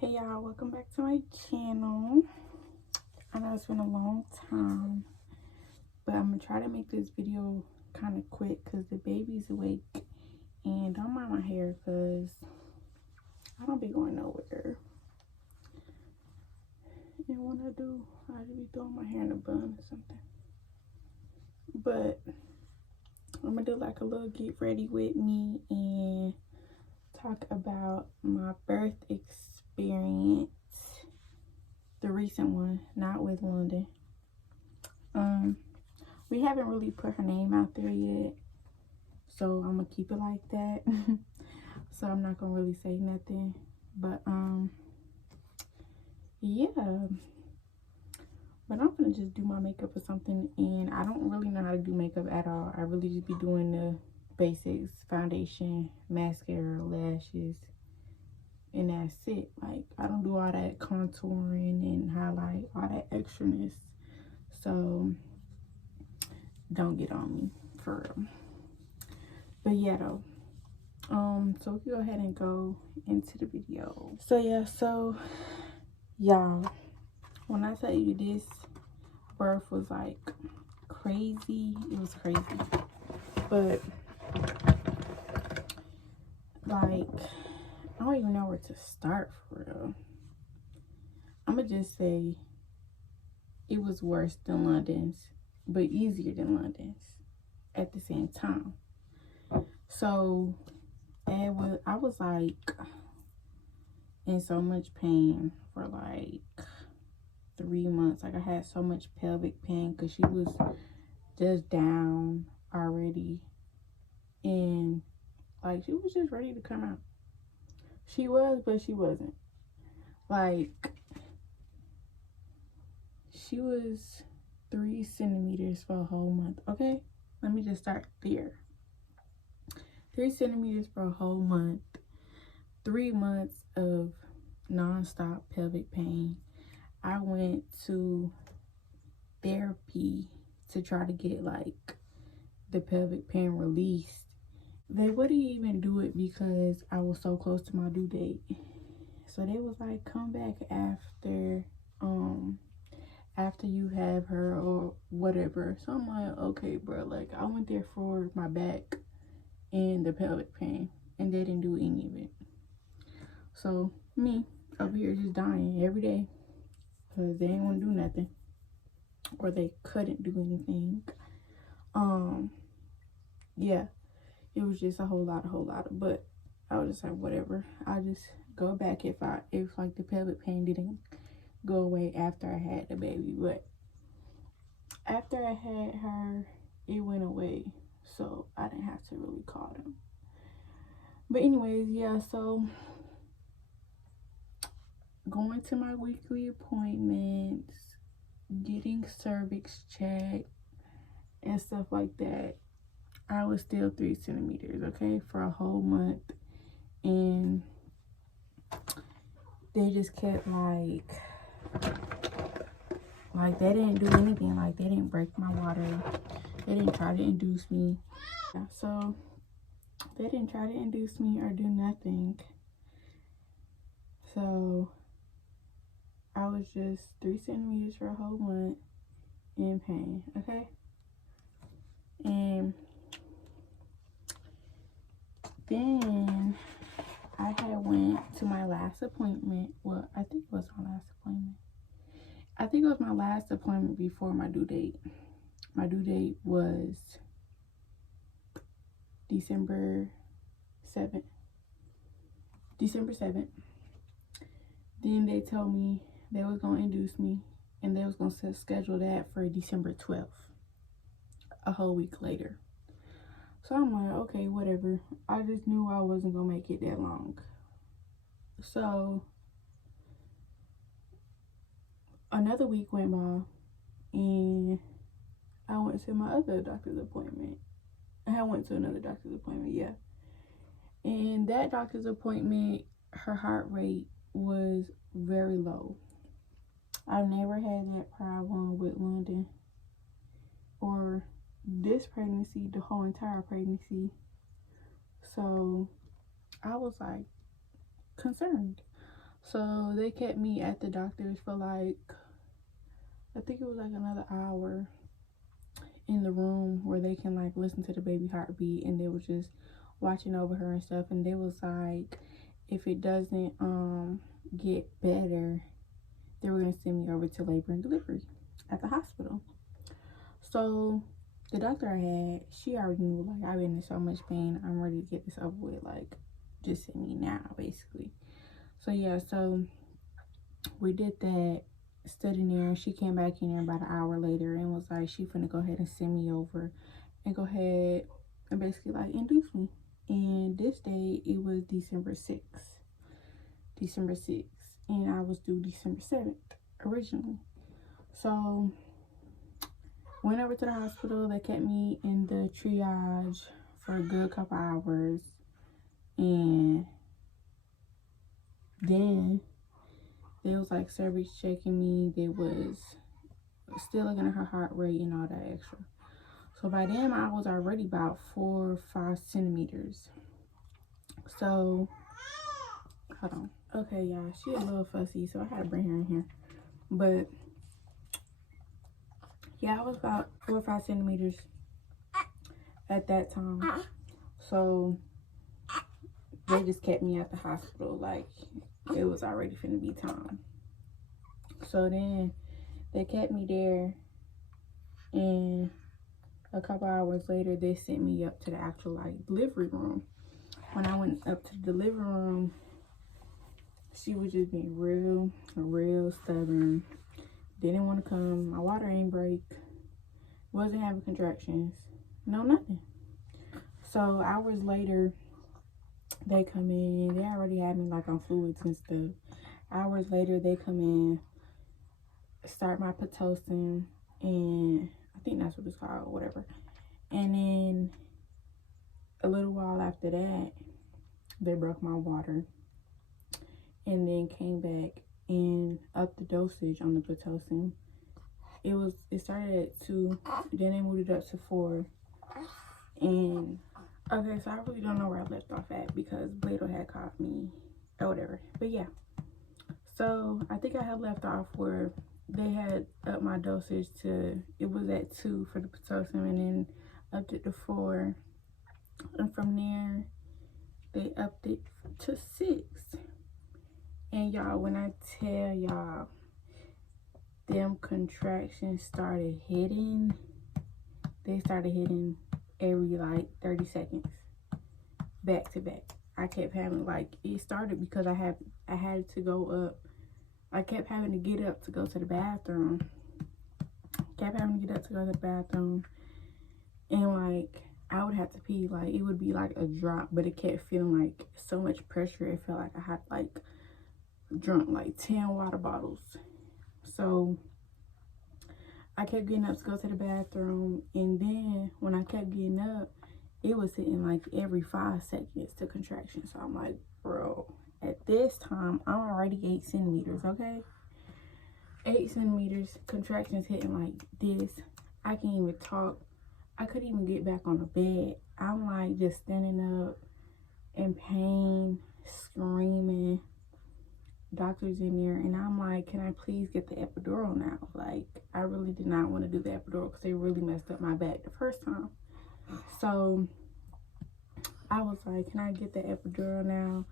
Hey y'all, welcome back to my channel. I know it's been a long time, but I'm gonna try to make this video kind of quick because the baby's awake. And don't mind my hair because I don't be going nowhere. And when I do, I just be throwing my hair in a bun or something. But I'm gonna do like a little get ready with me and talk about my birth experience. The recent one, not with London. We haven't really put her name out there yet, so I'm gonna keep it like that. So I'm not gonna really say nothing, but yeah, but I'm gonna just do my makeup or something. And I don't really know how to do makeup at all. I really just be doing the basics: foundation, mascara, lashes, and that's it. Like, I don't do all that contouring and highlight, all that extraness. So don't get on me for real. But yeah though, so we can go ahead and go into the video. So yeah, so y'all, when I tell you this birth was like crazy, it was crazy. But like, I don't even know where to start for real. I'm gonna just say it was worse than London's, but easier than London's at the same time. So I was like in so much pain for like 3 months. Like, I had so much pelvic pain because she was just down already, and like she was just ready to come out. She was, but she wasn't. Like, she was 3 centimeters for a whole month. Okay, let me just start there. 3 centimeters for a whole month, 3 months of non-stop pelvic pain. I went to therapy to try to get like the pelvic pain released. They wouldn't even do it because I was so close to my due date. So they was like, come back after you have her or whatever. So I'm like, okay bro, like I went there for my back and the pelvic pain and they didn't do any of it. So me over here just dying every day because they didn't want to do nothing, or they couldn't do anything. Yeah, it was just a whole lot, but I was just like, whatever, I'll just go back if like the pelvic pain didn't go away after I had the baby. But after I had her, it went away, so I didn't have to really call them. But anyways, yeah, so going to my weekly appointments, getting cervix checked and stuff like that, I was still 3 centimeters, okay, for a whole month. And they just kept like they didn't do anything. Like, they didn't break my water, they didn't try to induce me. Yeah, so they didn't try to induce me or do nothing. So I was just 3 centimeters for a whole month in pain, okay? And then I had went to my last appointment. Well, I think it was my last appointment. I think it was my last appointment before my due date. My due date was December 7th. Then they told me they was going to induce me, and they was going to schedule that for December 12th, a whole week later. So I'm like, okay, whatever. I just knew I wasn't going to make it that long. So another week went by, and I went to my other doctor's appointment. I went to another doctor's appointment, yeah. And that doctor's appointment, her heart rate was very low. I've never had that problem with London or this pregnancy, the whole entire pregnancy. So I was like concerned. So they kept me at the doctor's for like, I think it was like another hour in the room where they can like listen to the baby heartbeat, and they were just watching over her and stuff. And they was like, if it doesn't get better, they were gonna send me over to labor and delivery at the hospital. So the doctor I had, she already knew, like, I've been in so much pain, I'm ready to get this over with, like, just send me now, basically. So yeah, so we did that, stood in there, and she came back in there about an hour later and was like, she finna go ahead and send me over and go ahead and basically like induce me. And this day, it was December 6th, and I was due December 7th originally. So went over to the hospital. They kept me in the triage for a good couple hours, and then they was like service checking me. They was still looking at her heart rate and all that extra. So by then I was already about 4 or 5 centimeters. So hold on. Okay, y'all, she a little fussy, so I had to bring her in here. But yeah, I was about 4 or 5 centimeters at that time. So they just kept me at the hospital like it was already finna be time. So then they kept me there, and a couple hours later they sent me up to the actual like delivery room. When I went up to the delivery room, she was just being real stubborn. Didn't want to come. My water ain't break. Wasn't having contractions. No, nothing. So hours later, they come in. They already had me like on fluids and stuff. Hours later, they come in, start my Pitocin, and I think that's what it's called, whatever. And then a little while after that, they broke my water, and then came back and upped the dosage on the Pitocin. It started at 2, then they moved it up to 4. And okay, so I really don't know where I left off at because Blado had caught me or whatever. But yeah, so I think I had left off where they had upped my dosage to, it was at 2 for the Pitocin, and then upped it to 4. And from there, they upped it to 6. And y'all, when I tell y'all, them contractions started hitting, they started hitting every like 30 seconds, back to back. I kept having, like, it started because I had to go up. I kept having to get up to go to the bathroom. And like, I would have to pee, like, it would be like a drop, but it kept feeling like so much pressure. It felt like I had like drunk like 10 water bottles. So I kept getting up to go to the bathroom, and then when I kept getting up, it was hitting like every 5 seconds to contraction. So I'm like, bro, at this time, I'm already 8 centimeters, okay? 8 centimeters, contractions hitting like this. I can't even talk. I couldn't even get back on the bed. I'm like just standing up in pain, screaming. Doctors in there, and I'm like, can I please get the epidural now? Like, I really did not want to do the epidural because they really messed up my back the first time. So I was like, can I get the epidural now?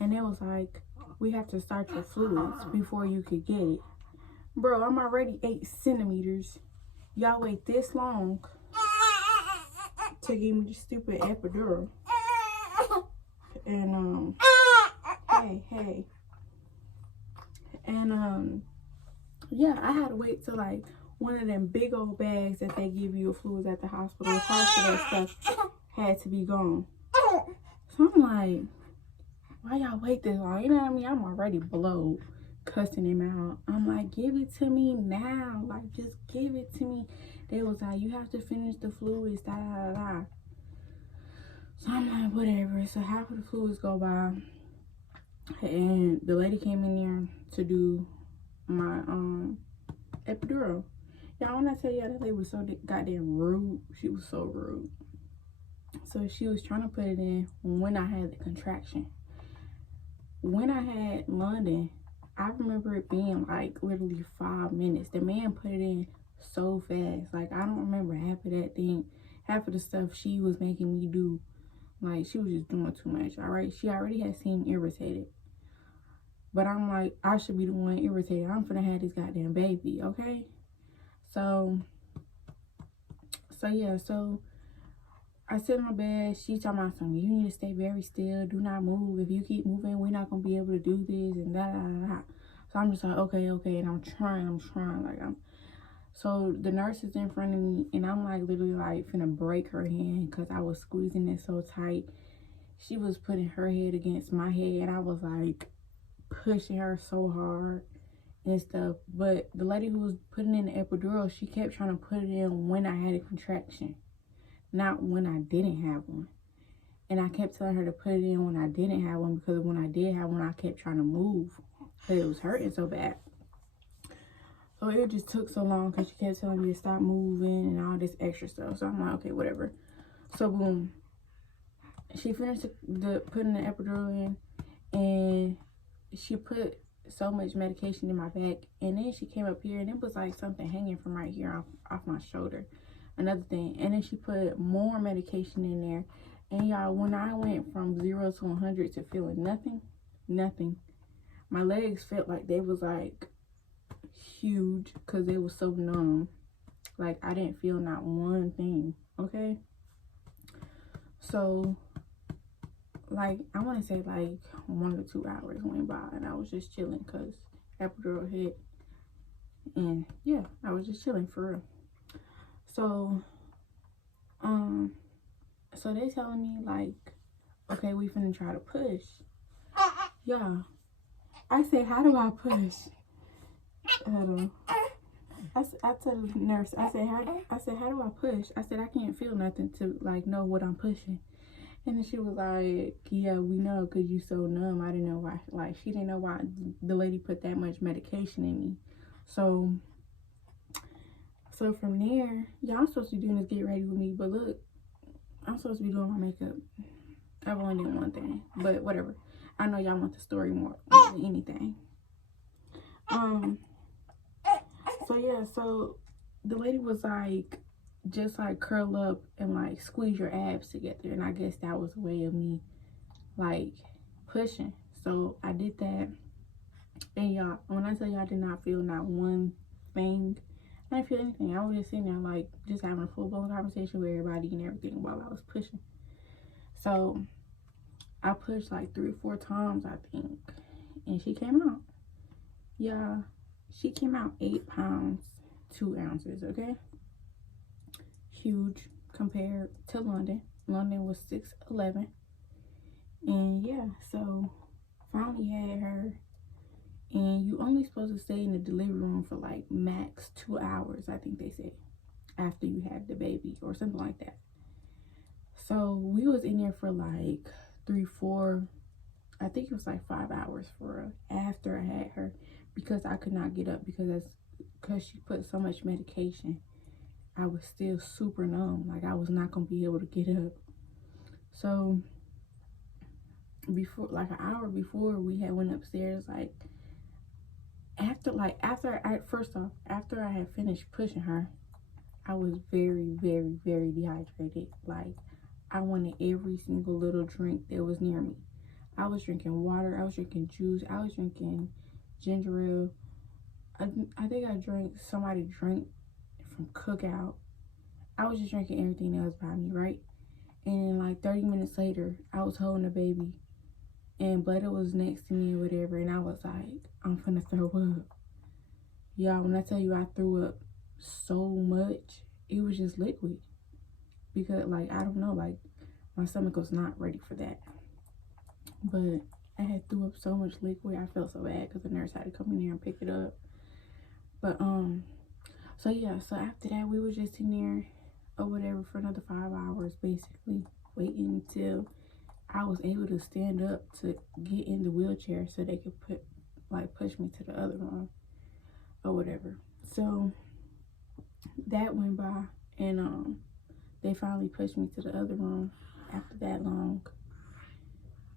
And it was like, we have to start your fluids before you could get it. Bro, I'm already 8 centimeters. Y'all wait this long to give me the stupid epidural. And hey. And yeah, I had to wait till like one of them big old bags that they give you of fluids at the hospital. Half of that stuff had to be gone. So I'm like, why y'all wait this long? You know what I mean? I'm already below cussing him out. I'm like, give it to me now. Like, just give it to me. They was like, you have to finish the fluids, da da da. So I'm like, whatever. So half of the fluids go by, and the lady came in there to do my epidural. Y'all, when I tell y'all that lady was so goddamn rude, she was so rude. So she was trying to put it in when I had the contraction. When I had London, I remember it being like literally 5 minutes. The man put it in so fast. Like, I don't remember half of that thing, half of the stuff she was making me do. Like, she was just doing too much. All right, she already had seemed irritated, but I'm like, I should be the one irritated. I'm finna have this goddamn baby, okay? So yeah, so I sit in my bed. She talking about something. You need to stay very still. Do not move. If you keep moving, we're not gonna be able to do this and da da da da. So I'm just like, okay, and I'm trying. Like, so the nurse is in front of me, and I'm like literally like finna break her hand because I was squeezing it so tight. She was putting her head against my head, and I was like pushing her so hard and stuff. But the lady who was putting in the epidural, she kept trying to put it in when I had a contraction, not when I didn't have one. And I kept telling her to put it in when I didn't have one, because when I did have one, I kept trying to move because it was hurting so bad. So it just took so long because she kept telling me to stop moving and all this extra stuff. So I'm like, okay, whatever. So boom, she finished putting the epidural in, and she put so much medication in my back, and then she came up here and it was like something hanging from right here off my shoulder, another thing. And then she put more medication in there, and y'all, when I went from 0 to 100 to feeling nothing, my legs felt like they was like huge because they was so numb. Like, I didn't feel not one thing, okay? So like, I want to say like 1 to 2 hours went by, and I was just chilling because epidural hit, and yeah, I was just chilling for real. So so they telling me like, okay, we finna try to push. Yeah, I said, how do I push? I told the nurse, I said, how do I push? I said, I can't feel nothing to like know what I'm pushing. And then she was like, yeah, we know, because you so numb. I didn't know why. Like, she didn't know why the lady put that much medication in me. So from there, y'all supposed to be doing this get ready with me. But look, I'm supposed to be doing my makeup. I've only done one thing. But whatever. I know y'all want the story more than anything. So yeah, so the lady was like, just like curl up and like squeeze your abs together, and I guess that was a way of me like pushing. So I did that, and y'all, when I tell you I did not feel not one thing, I didn't feel anything. I was just sitting there like just having a full-blown conversation with everybody and everything while I was pushing. So I pushed like 3 or 4 times, I think, and she came out. Yeah, she came out 8 pounds 2 ounces, okay? Huge compared to London. London was 6'11". And yeah, so finally had her, and you only supposed to stay in the delivery room for like max 2 hours, I think they said, after you have the baby or something like that. So we was in there for like 3, 4, I think it was like 5 hours for after I had her, because I could not get up because she put so much medication. I was still super numb. Like, I was not gonna be able to get up. So before, like an hour before we had went upstairs, like after I had finished pushing her, I was very, very, very dehydrated. Like, I wanted every single little drink that was near me. I was drinking water, I was drinking juice, I was drinking ginger ale. I think somebody drank from Cookout. I was just drinking everything that was by me, right? And then like 30 minutes later, I was holding a baby, and Butter was next to me or whatever, and I was like, I'm finna throw up. Y'all, when I tell you I threw up so much, it was just liquid. Because like, I don't know, like my stomach was not ready for that. But I had threw up so much liquid, I felt so bad because the nurse had to come in there and pick it up. But so yeah, so after that we were just in there or whatever for another 5 hours, basically waiting until I was able to stand up to get in the wheelchair so they could push me to the other room or whatever. So that went by, and they finally pushed me to the other room after that long,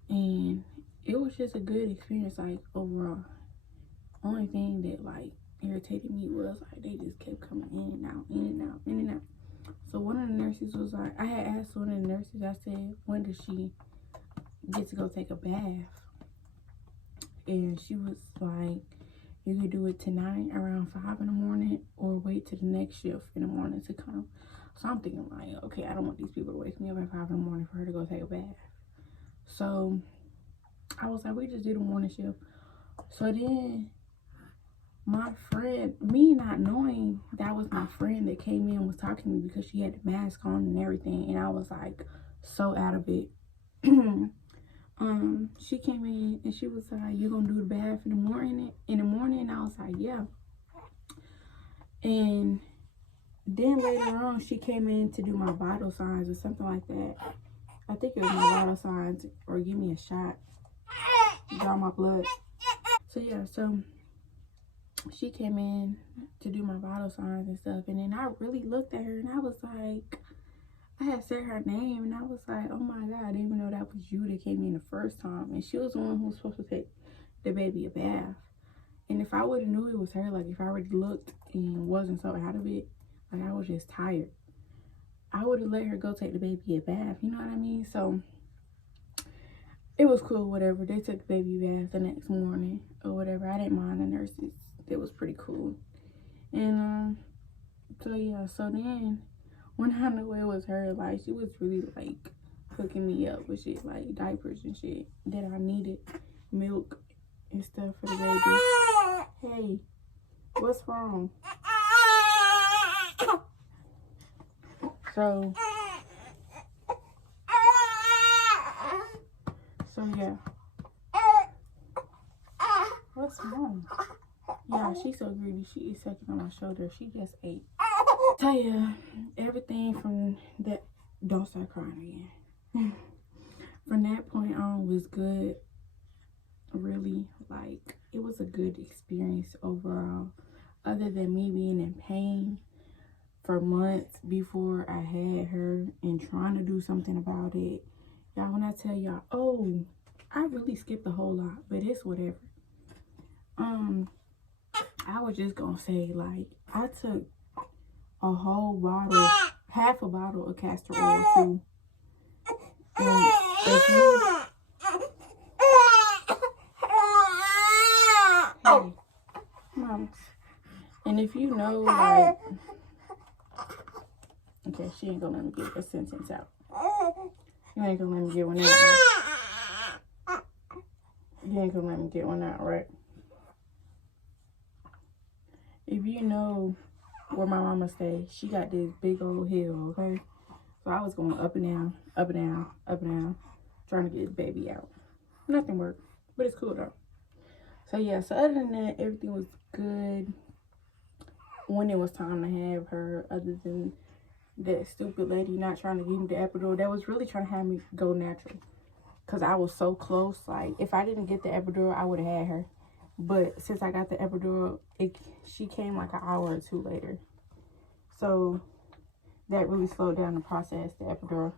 and it was just a good experience, like overall. only thing that like irritated me was like they just kept coming in and out, in and out, in and out. So one of the nurses was like, I had asked one of the nurses, I said, when does she get to go take a bath? And she was like, you could do it tonight around 5 in the morning or wait till the next shift in the morning to come. So I'm thinking like, okay, I don't want these people to wake me up at 5 in the morning for her to go take a bath. So I was like, we just do the morning shift. So then my friend, me not knowing that was my friend that came in and was talking to me because she had the mask on and everything, and I was like so out of it. She came in and she was like, you gonna do the bath in the morning? And I was like, yeah. And then later on she came in to do my vital signs or something like that. I think it was my vital signs or give me a shot, draw my blood. So yeah, so she came in to do my vital signs and stuff, and then I really looked at her and I was like, I had said her name and I was like, oh my god, I didn't even know that was you that came in the first time. And she was the one who was supposed to take the baby a bath. And if I would have knew it was her, like if I already looked and wasn't so out of it, like I was just tired, I would have let her go take the baby a bath, you know what I mean? So it was cool, whatever. They took the baby bath the next morning or whatever. I didn't mind the nurses. It was pretty cool. And so yeah, so then when I knew it was her, like she was really like hooking me up with shit, like diapers and shit that I needed, milk and stuff for the baby. Hey, what's wrong? So yeah, what's wrong? Yeah, she's so greedy. She is sucking on my shoulder. She just ate. Tell ya, everything from that, don't start crying again. From that point on was good. Really, like it was a good experience overall, other than me being in pain for months before I had her and trying to do something about it. Y'all, when I tell y'all, oh, I really skipped a whole lot, but it's whatever. I was just gonna say, like, I took a whole bottle, half a bottle of castor oil too. And if you, hey, mama, and if you know, like, okay, she ain't gonna let me get a sentence out. You ain't gonna let me get one out, right? You ain't gonna let me get one out, right? If you know where my mama stays, she got this big old hill, okay? So I was going up and down, up and down, up and down, trying to get the baby out. Nothing worked, but it's cool though. So yeah, so other than that, everything was good when it was time to have her, other than that stupid lady not trying to give me the epidural. That was really trying to have me go natural. Because I was so close. Like, if I didn't get the epidural, I would have had her. But since I got the epidural, she came like an hour or two later. So that really slowed down the process, the epidural.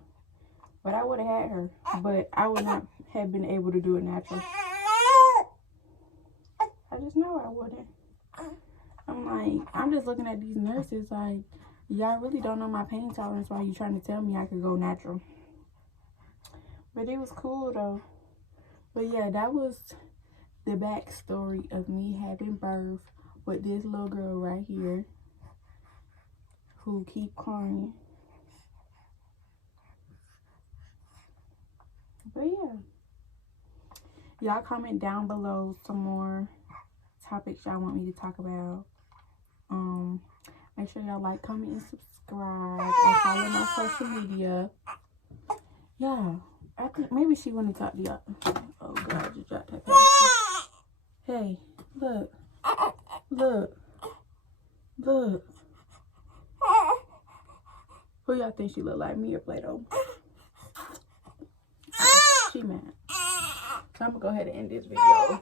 But I would have had her. But I would not have been able to do it natural. I just know I wouldn't. I'm like, I'm just looking at these nurses like, y'all really don't know my pain tolerance while you trying to tell me I could go natural. But it was cool though. But yeah, that was the backstory of me having birth with this little girl right here who keep crying. But yeah, y'all comment down below some more topics y'all want me to talk about. Make sure y'all like, comment, and subscribe, and follow my social media. Yeah, I think maybe she want to talk to y'all. Oh god, I just dropped that paper. Hey, look, look, look. Who y'all think she look like, me or Play-Doh? She mad. So I'm gonna go ahead and end this video.